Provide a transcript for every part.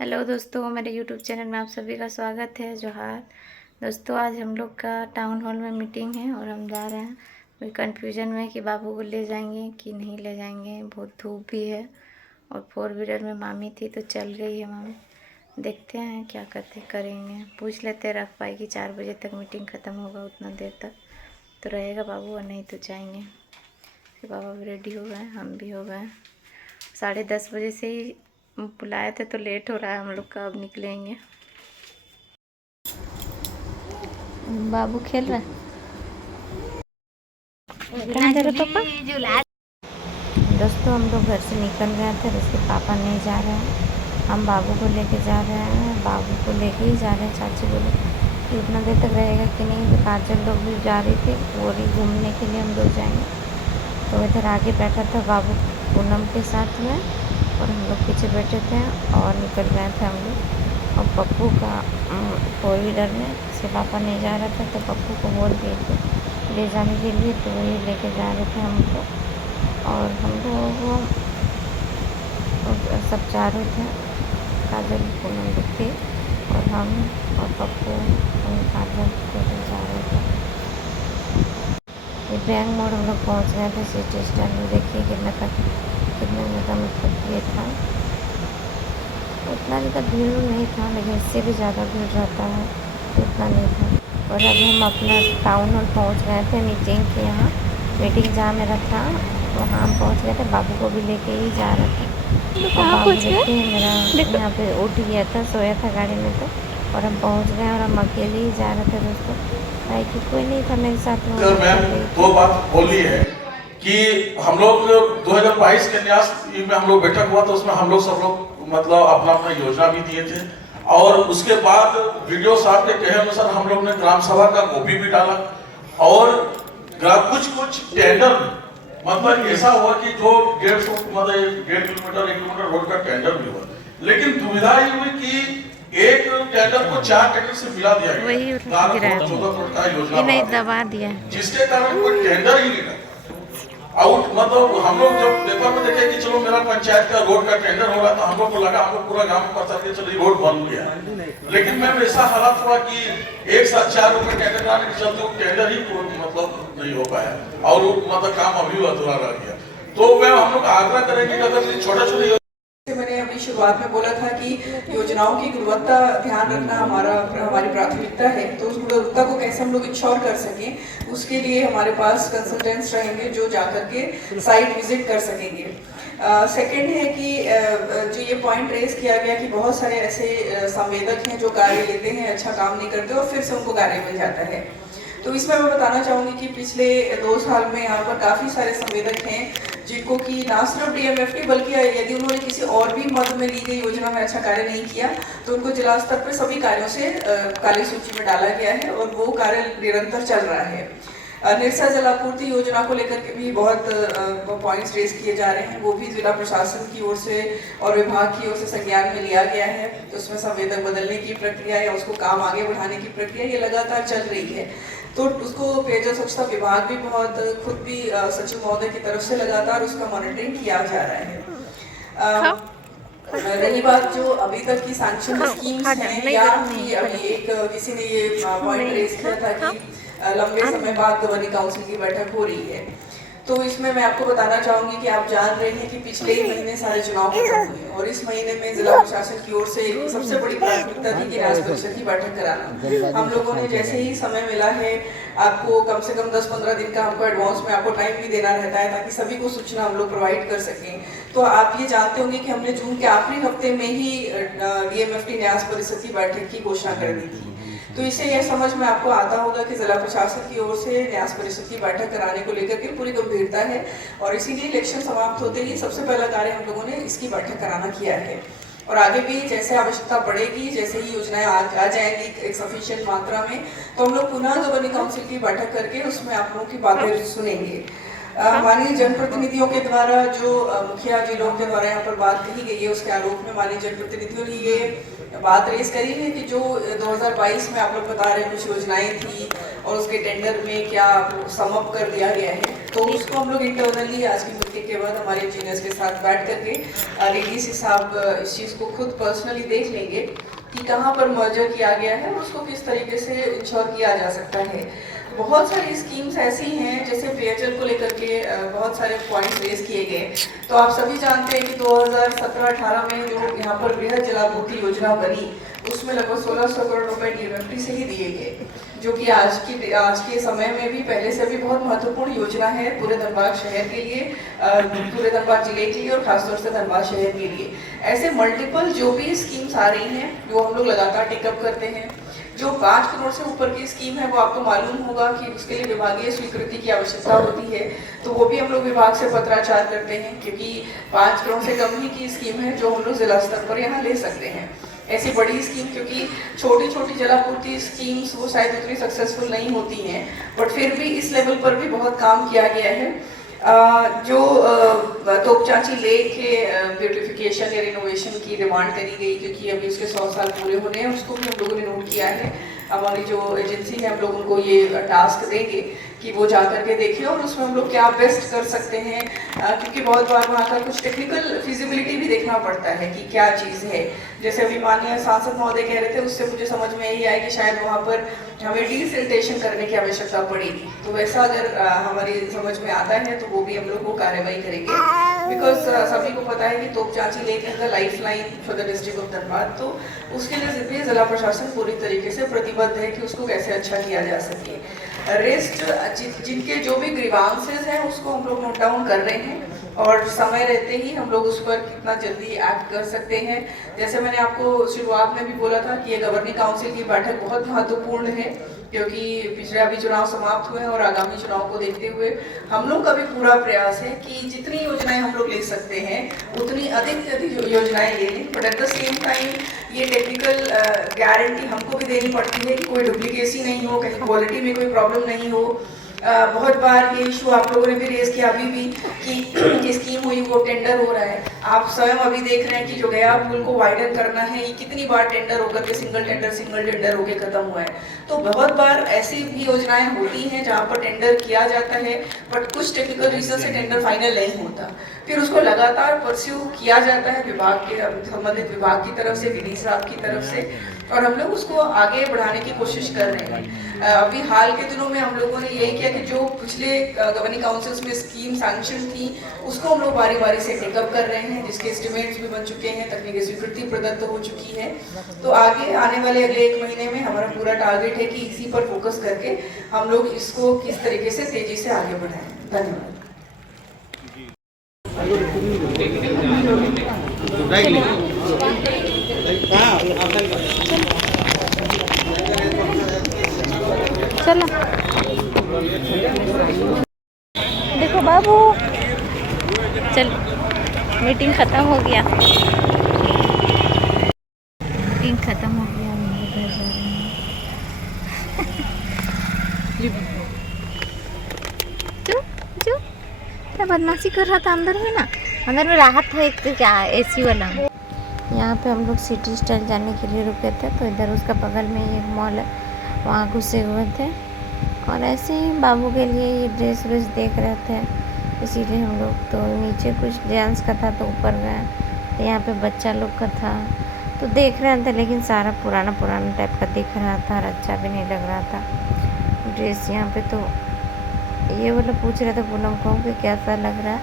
Hello दोस्तों, मेरे YouTube channel में आप सभी का स्वागत है। जोहार दोस्तों, आज हम लोग का टाउन हॉल में मीटिंग है और हम जा रहे हैं। कोई कन्फ्यूजन में कि बाबू को ले जाएंगे कि नहीं ले जाएंगे। बहुत धूप भी है और 4 व्हीलर में मामी थी तो चल रही है मामी। देखते हैं क्या करेंगे। पूछ लेते रख पाएगी 4 बजे तक मीटिंग ख़त्म होगा, उतना देर तक तो रहेगा बाबू, और नहीं तो जाएंगे। तो बाबा भी रेडी हो गए, हम भी हो गए। 10:30 बजे से ही बुलाए थे तो लेट हो रहा है हम लोग का, अब निकलेंगे। बाबू खेल रहा है। कहाँ जा रहे पापा? दोस्तों, हम लोग घर से निकल गए थे, उसके पापा नहीं जा रहे हैं। हम बाबू को लेके जा रहे हैं, बाबू को लेके ही जा रहे हैं। चाची बोले कि उतना देर तक रहेगा कि नहीं। तो काजल लोग भी जा रही थी, वो भी घूमने के लिए हम लोग जाएंगे। तो इधर आगे बैठा था बाबू पूनम के साथ में और हम लोग पीछे बैठे थे और निकल गए थे हम लोग। और पप्पू का 4 व्हीलर में से पापा नहीं जा रहा था तो पप्पू को बोल दिए थे ले जाने के लिए, तो वही लेके जा रहे थे हमको। और हम लोग सब जा रहे थे, काजल पूनम लोग थे और हम और पप्पू और काजल जा रहे थे। ये बैंक मोड़ हम लोग पहुँच गए थे। सिटी स्टैंड में देखिए कितना ज़्यादा मतलब ये था। उतना ज़्यादा भीड़ नहीं था, लेकिन इससे भी ज़्यादा भीड़ रहता है, उतना नहीं था। और अब हम अपना टाउन हॉल पहुँच गए थे मीटिंग के यहाँ। मीटिंग जहाँ मेरा था वहाँ हम पहुँच गए थे। बाबू को भी लेके ही जा रहा था। तो बाबू देखिए मेरा यहाँ पे उठ गया था, सोया था गाड़ी में तो। और हम पहुँच गए और हम अकेले ही जा रहे थे दोस्तों, भाई कि कोई नहीं था मेरे साथ में। दो बात बोली है कि हम लोग 2022 के न्यास में हम लोग बैठक हुआ तो उसमें हम लोग सब लोग मतलब अपना अपना योजना भी दिए थे। और उसके बाद वीडियो साहब के कहे अनुसार हम लोग ने ग्राम सभा का कॉपी भी डाला और कुछ टेंडर मतलब ऐसा हुआ कि जो 150 मतलब 1.5 किलोमीटर 1 किलोमीटर रोड का टेंडर भी हुआ। लेकिन दुविधा ये हुई कि एक टेंडर को 4 टेंडर से मिला दिया गया, 14 करोड़ का योजना दबा दिया, जिसके कारण कोई टेंडर ही नहीं लगा। आउट मतलब हम लोग जब पेपर में देखे कि चलो मेरा पंचायत का रोड का टेंडर होगा तो हम लोग को लगा हम लोग पूरा गांव को पता चलो रोड बन गया। लेकिन मैम ऐसा हालात हुआ कि एक साथ 4 रुपए टेंडर आने के चलते टेंडर ही मतलब नहीं हो पाया और मतलब काम अभी अधूरा रह गया। तो मैम हम लोग आग्रह करेंगे कि अगर छोटे मैंने अभी शुरुआत में बोला था कि योजनाओं की गुणवत्ता ध्यान रखना हमारी प्राथमिकता है। तो उस गुणवत्ता को कैसे हम लोग इंश्योर कर सकें, उसके लिए हमारे पास कंसल्टेंट्स रहेंगे जो जाकर के साइट विजिट कर सकेंगे। सेकंड है कि जो ये पॉइंट रेज किया गया कि बहुत सारे ऐसे संवेदक हैं जो कार्य लेते हैं, अच्छा काम नहीं करते और फिर से उनको कार्य मिल जाता है। तो इसमें मैं बताना चाहूँगी कि पिछले 2 साल में यहाँ पर काफ़ी सारे संवेदक हैं जिनको कि ना सिर्फ DMFT बल्कि यदि उन्होंने किसी और भी मद में ली गई योजना में अच्छा कार्य नहीं किया तो उनको जिला स्तर पर सभी कार्यों से काली सूची में डाला गया है और वो कार्य निरंतर चल रहा है। निरसा जलापूर्ति योजना को लेकर के भी बहुत पॉइंट्स रेज किए जा रहे हैं, वो भी जिला प्रशासन की ओर से और विभाग की ओर से संज्ञान में लिया गया है। तो उसमें संवेदक बदलने की प्रक्रिया या उसको काम आगे बढ़ाने की प्रक्रिया ये लगातार चल रही है। तो उसको पेयजल स्वच्छता विभाग भी बहुत खुद भी सचिव महोदय की तरफ से लगातार उसका मॉनिटरिंग किया जा रहा है। रही बात जो अभी तक की सैंक्शन स्कीम्स हैं या कि अभी एक किसी ने ये पॉइंट रेज किया था कि लंबे समय बाद गवर्निंग काउंसिल की बैठक हो रही है। तो इसमें मैं आपको बताना चाहूंगी कि आप जान रहे हैं कि पिछले ही महीने सारे चुनाव खत्म हुए और इस महीने में जिला प्रशासन की ओर से सबसे बड़ी प्राथमिकता थी कि न्यास परिषद की बैठक कराना। हम लोगों ने जैसे ही समय मिला है, आपको कम से कम 10-15 दिन का हमको एडवांस में आपको टाइम भी देना रहता है ताकि सभी को सूचना हम लोग प्रोवाइड कर सकें। तो आप ये जानते होंगे कि हमने जून के आखिरी हफ्ते में ही DMFT न्यास परिषद की बैठक की घोषणा कर दी थी। तो इससे यह समझ में आपको आता होगा कि जिला प्रशासन की ओर से न्यास परिषद की बैठक कराने को लेकर के पूरी गंभीरता है और इसीलिए इलेक्शन समाप्त होते ही सबसे पहला कार्य हम लोगों ने इसकी बैठक कराना किया है। और आगे भी जैसे आवश्यकता पड़ेगी, जैसे ही योजनाएं आ जाएंगी एक सफिशिएंट मात्रा में, तो हम लोग पुनः गवर्निंग काउंसिल की बैठक करके उसमें आप लोगों की बातें सुनेंगे। माननीय जनप्रतिनिधियों के द्वारा जो मुखिया जी लोगों के द्वारा यहाँ पर बात कही गई है, उसके आलोक में माननीय जनप्रतिनिधियों ने ये बात रेस करी है कि जो 2022 में आप लोग बता रहे हैं कुछ योजनाएं थी और उसके टेंडर में क्या समअप कर दिया गया है, तो उसको हम लोग इंटरनली आज की मीटिंग मीटिंग के बाद हमारे इंजीनियर्स के साथ बैठ करके डीडीसी साहब इस चीज़ को खुद पर्सनली देख लेंगे कि कहाँ पर मर्जर किया गया है और उसको किस तरीके से इंश्योर किया जा सकता है। बहुत सारी स्कीम्स ऐसी हैं, जैसे पेयजल को लेकर के बहुत सारे पॉइंट्स रेज किए गए। तो आप सभी जानते हैं कि 2017-18 में जो यहाँ पर बृहद जलापूर्ति योजना बनी, उसमें लगभग 1600 करोड़ रुपए डीएमएफटी से ही दिए गए, जो कि आज के समय में भी पहले से भी बहुत महत्वपूर्ण योजना है पूरे धनबाद शहर के लिए, पूरे धनबाद जिले के लिए और खासतौर से धनबाद शहर के लिए। ऐसे मल्टीपल जो भी स्कीम्स आ रही हैं, जो हम लोग लगातार टेकअप करते हैं। जो 5 करोड़ से ऊपर की स्कीम है, वो आपको मालूम होगा कि उसके लिए विभागीय स्वीकृति की आवश्यकता होती है, तो वो भी हम लोग विभाग से पत्राचार करते हैं, क्योंकि 5 करोड़ से कम ही की स्कीम है जो हम लोग जिला स्तर पर यहाँ ले सकते हैं। ऐसी बड़ी स्कीम, क्योंकि छोटी छोटी जलापूर्ति स्कीम्स वो शायद उतनी सक्सेसफुल नहीं होती हैं, बट फिर भी इस लेवल पर भी बहुत काम किया गया है। जो तोपचांची लेक के ब्यूटिफिकेशन या रिनोवेशन की डिमांड करी गई, क्योंकि अभी उसके 100 साल पूरे होने हैं, उसको भी हम लोगों ने नोट किया है। हमारी जो एजेंसी है, हम लोग उनको ये टास्क देंगे कि वो जा करके देखें और उसमें हम लोग क्या बेस्ट कर सकते हैं, क्योंकि बहुत बार वहाँ का कुछ टेक्निकल फिजिबिलिटी भी देखना पड़ता है कि क्या चीज़ है। जैसे अभी माननीय सांसद महोदय कह रहे थे, उससे मुझे समझ में यही आया कि शायद वहाँ पर हमें डीसिल्टेशन करने की आवश्यकता पड़ेगी। तो वैसा अगर हमारी समझ में आता है तो वो भी हम लोग वो कार्रवाई करेंगे, बिकॉज सभी को पता है कि Topchanchi lake is the life line for the district of Dhanbad. तो उसके लिए जिला प्रशासन पूरी तरीके से प्रतिबद्ध है कि उसको कैसे अच्छा किया जा सके। रेस्ट जिनके जो भी ग्रीवांसेस हैं उसको हम लोग नोट डाउन कर रहे हैं और समय रहते ही हम लोग उस पर कितना जल्दी एक्ट कर सकते हैं। जैसे मैंने आपको शुरुआत में भी बोला था कि ये गवर्निंग काउंसिल की बैठक बहुत महत्वपूर्ण है, क्योंकि पिछले अभी चुनाव समाप्त हुए हैं और आगामी चुनाव को देखते हुए हम लोग का भी पूरा प्रयास है कि जितनी योजनाएं हम लोग ले सकते हैं उतनी अधिक से अधिक योजनाएं ले लें। But at the same time ये टेक्निकल गारंटी हमको भी देनी पड़ती है कि कोई डुप्लीकेसी नहीं हो, कहीं क्वालिटी में कोई प्रॉब्लम नहीं हो। बहुत बार ये इशू आप लोगों ने भी रेज किया अभी भी कि स्कीम हुई वो टेंडर हो रहा है। आप स्वयं अभी देख रहे हैं कि जो गया पुल को वाइडन करना है, ये कितनी बार टेंडर होकर के सिंगल टेंडर होकर खत्म हुआ है। तो बहुत बार ऐसी भी योजनाएं होती हैं जहाँ पर टेंडर किया जाता है बट कुछ टेक्निकल रीजन से टेंडर फाइनल नहीं होता, फिर उसको लगातार परस्यू किया जाता है विभाग के संबंधित विभाग की तरफ से, डीडी साहब की तरफ से, और हम लोग उसको आगे बढ़ाने की कोशिश कर रहे हैं। अभी हाल के दिनों में हम लोगों ने यही किया कि जो पिछले गवर्निंग काउंसिल्स में स्कीम सैंक्शन थी उसको हम लोग बारी बारी से टेकअप कर रहे हैं, जिसके एस्टिमेट्स भी बन चुके हैं, तकनीकी स्वीकृति प्रदत्त हो चुकी है। तो आगे आने वाले अगले 1 महीने में हमारा पूरा टारगेट है कि इसी पर फोकस करके हम लोग इसको किस तरीके से तेजी से आगे बढ़ाएं। धन्यवाद। चलो देखो बाबू, चल मीटिंग खत्म हो गया, मीटिंग खत्म हो गया, हम लोग घर जा रहे हैं। जो जो क्या बदमाशी कर रहा था अंदर में ना, अंदर में राहत था एक, क्या एसी वाला। यहाँ पे हम लोग सिटी स्टाइल जाने के लिए रुके थे, तो इधर उसका बगल में एक मॉल है, वहाँ घुसे हुए थे और ऐसे ही बाबू के लिए ये ड्रेस व्रेस देख रहे थे, इसीलिए हम लोग तो नीचे कुछ जेंट्स का था तो ऊपर गए, तो यहाँ पे बच्चा लोग का था तो देख रहे थे, लेकिन सारा पुराना टाइप का दिख रहा था और अच्छा भी नहीं लग रहा था ड्रेस। यहाँ पे तो ये वाला पूछ रहे थे पूनम को कि कैसा लग रहा है,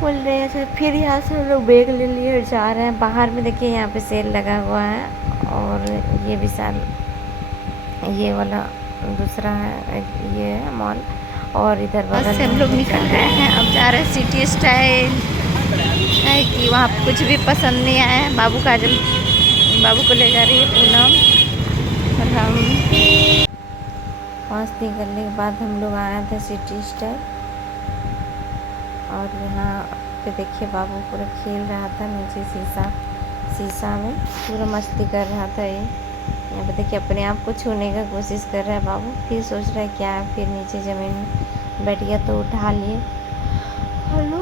बोल रहे हैं। फिर यहाँ से हम लोग बैग ले लिए और जा रहे हैं बाहर में। देखिए यहाँ पे सेल लगा हुआ है और ये विशाल, ये वाला दूसरा है, ये है मॉल, और इधर बगल से हम लोग निकल गए हैं। अब जा रहे हैं सिटी स्टाइल, है कि वहाँ कुछ भी पसंद नहीं आया है। बाबू को ले जा रही है पूनम और हम। मस्ती करने के बाद हम लोग आए थे सिटी स्टाइल और यहाँ पे देखिए बाबू पूरा खेल रहा था नीचे शीशा में, पूरा मस्ती कर रहा था। ये यहाँ पे देखिए अपने आप को छूने का कोशिश कर रहा है बाबू, फिर सोच रहा है क्या है, फिर नीचे ज़मीन में बैठ गया तो उठा लिए हेलो,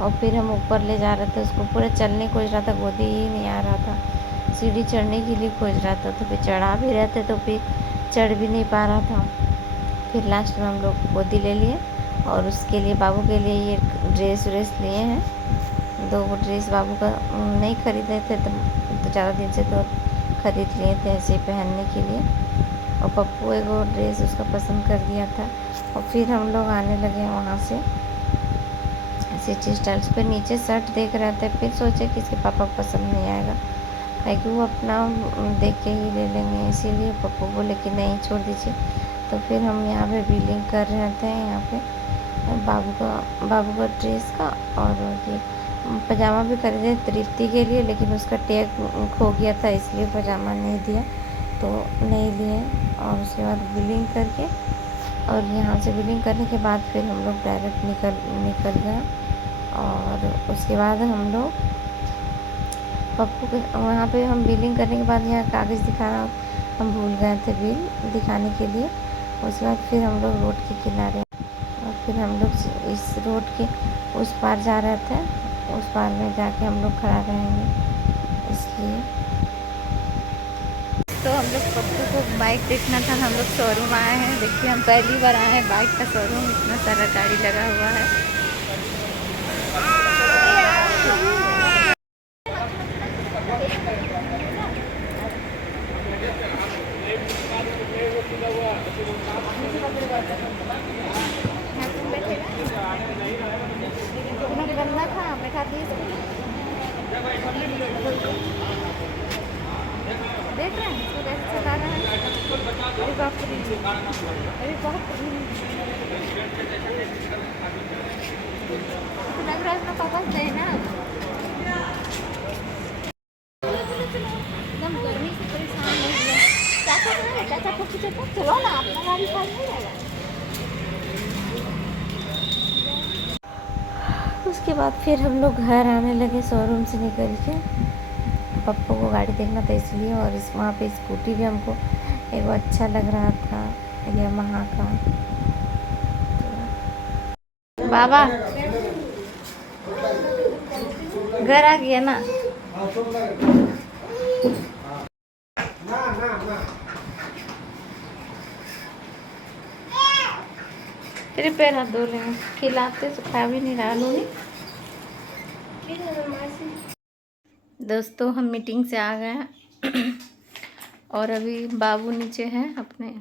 और फिर हम ऊपर ले जा रहे थे उसको, पूरा चलने खोज रहा था, गोदी ही नहीं आ रहा था, सीढ़ी चढ़ने के लिए खोज रहा था, तो फिर चढ़ा भी रहे थे तो फिर चढ़ भी नहीं पा रहा था। फिर लास्ट में हम लोग गोदी ले लिए और उसके लिए बाबू के लिए ये ड्रेस व्रेस लिए हैं। 2 ड्रेस बाबू का नहीं खरीदे थे तो ज़्यादा दिन से तो खरीद लिए थे ऐसे पहनने के लिए। और पप्पू एक वो ड्रेस उसका पसंद कर दिया था। और फिर हम लोग आने लगे वहाँ से सिटी स्टाइल्स पे। नीचे शर्ट देख रहे थे, फिर सोचे कि इसके पापा को पसंद नहीं आएगा, क्योंकि वो अपना देख के ही ले लेंगे, इसीलिए पप्पू बोले कि नहीं छोड़ दीजिए। तो फिर हम यहाँ पे बिलिंग कर रहे थे, यहाँ पे बाबू का ड्रेस का। और ये पजामा भी खरीदे तृप्ति के लिए, लेकिन उसका टैग खो गया था इसलिए पजामा नहीं दिया, तो नहीं लिए। और उसके बाद बिलिंग करके, और यहाँ से बिलिंग करने के बाद फिर हम लोग डायरेक्ट निकल गए। और उसके बाद हम लोग पप्पू के वहाँ पे हम बिलिंग करने के बाद यहाँ कागज़ दिखाना हम भूल गए थे, बिल दिखाने के लिए। उसके बाद फिर हम लोग रोड के किनारे, और फिर हम लोग इस रोड के उस पार जा रहे थे, उस पार में जाके हम लोग खड़ा रहेंगे इसलिए। तो हम लोग पप्पू को बाइक देखना था, हम लोग शोरूम आए हैं। देखिए हम पहली बार आए हैं बाइक का शोरूम, इतना सारा गाड़ी लगा हुआ है। गंदा था, बैठा दिए देख रहे हैं इसको कैसे चला रहा है। अरे बाप रे, अरे बाप रे, लग रहा है अपना पापा से ना एकदम गर्मी से परेशान हो गया। क्या कर रहा है चाचा को खींचे, चलो ना अपना गाड़ी खाली नहीं रहेगा। उसके बाद फिर हम लोग घर आने लगे शोरूम से निकल के। पप्पू को गाड़ी देखना था इसलिए, और वहाँ पे स्कूटी भी हमको एक अच्छा लग रहा था यामाहा का। तो बाबा घर आ गया ना। तेरे पैर हाथ धो लेंगे, खिलाते तो खा भी नहीं रहा नूनी। दोस्तों हम मीटिंग से आ गए हैं और अभी बाबू नीचे हैं अपने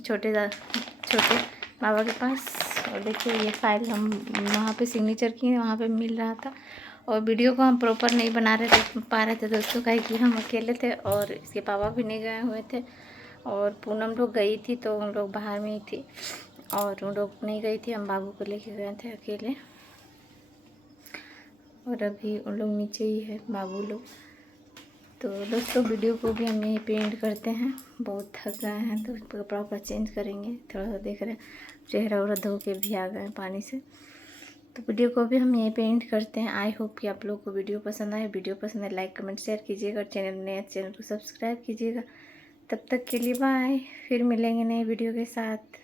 छोटे बाबा के पास। और देखिए ये फाइल हम वहाँ पे सिग्नेचर किए, वहाँ पे मिल रहा था। और वीडियो को हम प्रॉपर नहीं बना रहे थे दोस्तों, काहे कि हम अकेले थे और इसके पापा भी नहीं गए हुए थे। और पूनम लोग गई थी तो उन लोग बाहर में ही थी, और उन लोग नहीं गई थी, हम बाबू को लेके गए थे अकेले। और अभी उन लोग नीचे ही है बाबू लोग। तो दोस्तों वीडियो को भी हम यहीं पे एंड करते हैं, बहुत थक गए हैं तो कपड़ा वपड़ा चेंज करेंगे। थोड़ा सा देख रहे हैं चेहरा वगैरह धो के भी आ गए पानी से। तो वीडियो को भी हम यहीं पे एंड करते हैं। आई होप कि आप लोगों को वीडियो पसंद आए। वीडियो पसंद है लाइक कमेंट शेयर कीजिएगा, चैनल नए चैनल को सब्सक्राइब कीजिएगा। तब तक के लिए बाय, फिर मिलेंगे नए वीडियो के साथ।